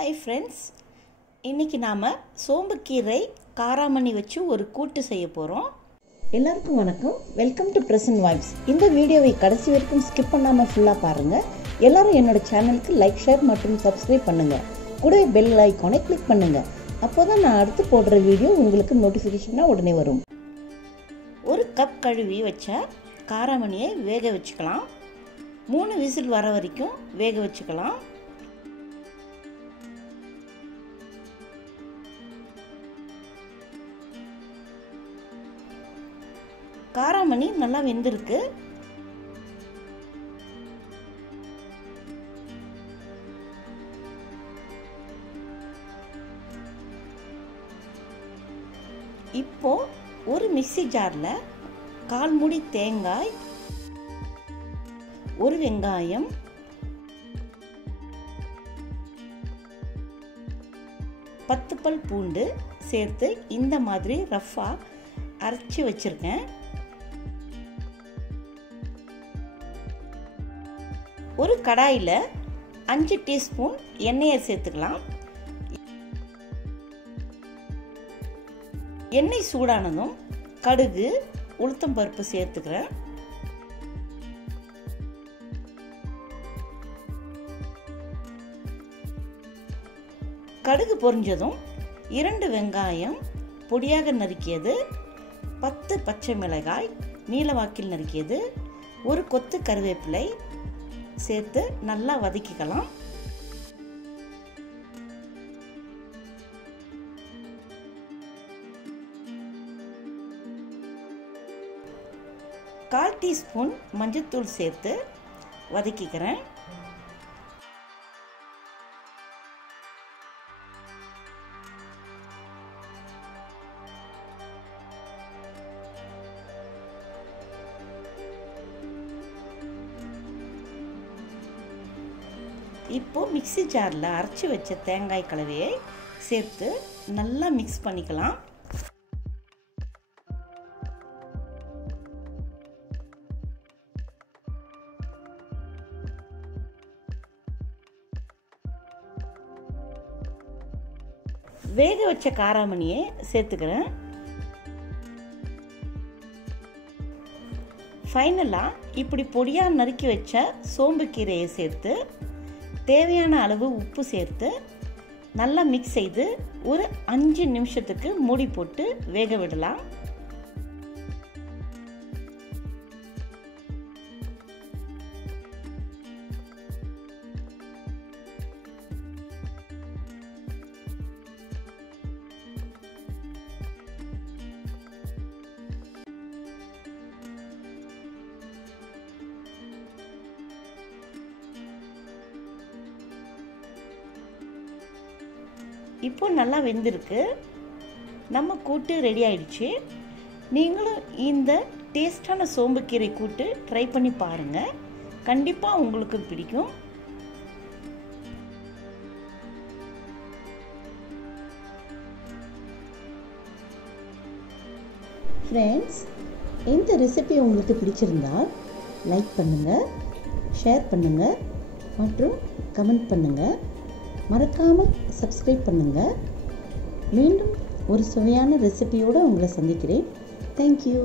Hi friends, இன்னைக்கு நாம சோம்பு கீரை காராமணி வச்சு ஒரு கூட்டு செய்ய போறோம். எல்லாருக்கும் வணக்கம். Welcome to present vibes. இந்த வீடியோவை கடைசி வரைக்கும் ஸ்கிப் பண்ணாம ஃபுல்லா பாருங்க. எல்லாரும் என்னோட சேனலுக்கு லைக், ஷேர் மற்றும் சப்ஸ்கிரைப் பண்ணுங்க. கூடவே பெல் ஐகானை கிளிக் பண்ணுங்க. அப்போதான் நான் அடுத்து போடுற வீடியோ உங்களுக்கு நோட்டிஃபிகேஷனா உடனே வரும். ஒரு கப் கழுவி வச்ச காராமணியை வேக வச்சுக்கலாம். 3 விசில் வர வரைக்கும் வேக வச்சுக்கலாம். காராமணி நல்லா வெந்திருக்கு. இப்போ ஒரு மிக்ஸி ஜார்ல 1/4 மூடி தேங்காய், ஒரு வெங்காயம், 10 பல் பூண்டு சேர்த்து இந்த மாதிரி ரஃப்பா அரைச்சி வச்சிருக்கேன். ஒரு கடாயில 5 டீஸ்பூன் எண்ணெயை சேர்த்துக்கலாம். எண்ணெய் சூடானதும் கடுகு, உளுத்தம் பருப்பு சேர்த்துக்கிறேன். கடுகு பொரிஞ்சதும் 2 வெங்காயம் பொடியாக நறுக்கியது, 10 பச்சை மிளகாய் நீளவாக்கில் நறுக்கியது, ஒரு கொத்து கருவேப்பிலை சேர்த்து நல்லா வதக்கிக்கலாம். கால் டீஸ்பூன் மஞ்சள்தூள் சேர்த்து வதக்கிக்கிறேன். இப்போ மிக்ஸி ஜாரில் அரைச்சி வச்ச தேங்காய் கலவையை சேர்த்து நல்லா மிக்ஸ் பண்ணிக்கலாம். வேக வச்ச காராமணியை சேர்த்துக்கிறேன். ஃபைனலாக இப்படி பொடியாக நறுக்கி வச்ச சோம்பு கீரையை சேர்த்து தேவையான அளவு உப்பு சேர்த்து நல்லா மிக்ஸ் செய்து ஒரு 5 நிமிஷத்துக்கு மூடி போட்டு வேக விடலாம். இப்போ நல்லா வெந்திருக்கு. நம்ம கூட்டு ரெடி ஆயிடுச்சு. நீங்களும் இந்த டேஸ்டான சோம்பு கீரை கூட்டு ட்ரை பண்ணி பாருங்க. கண்டிப்பா உங்களுக்கு பிடிக்கும். ஃப்ரெண்ட்ஸ், இந்த ரெசிபி உங்களுக்கு பிடிச்சிருந்தா லைக் பண்ணுங்க, ஷேர் பண்ணுங்க மற்றும் கமெண்ட் பண்ணுங்க. மறக்காமல் சப்ஸ்கிரைப் பண்ணுங்கள். மீண்டும் ஒரு சுவையான ரெசிபியோடு உங்களை சந்திக்கிறேன். தேங்க்யூ.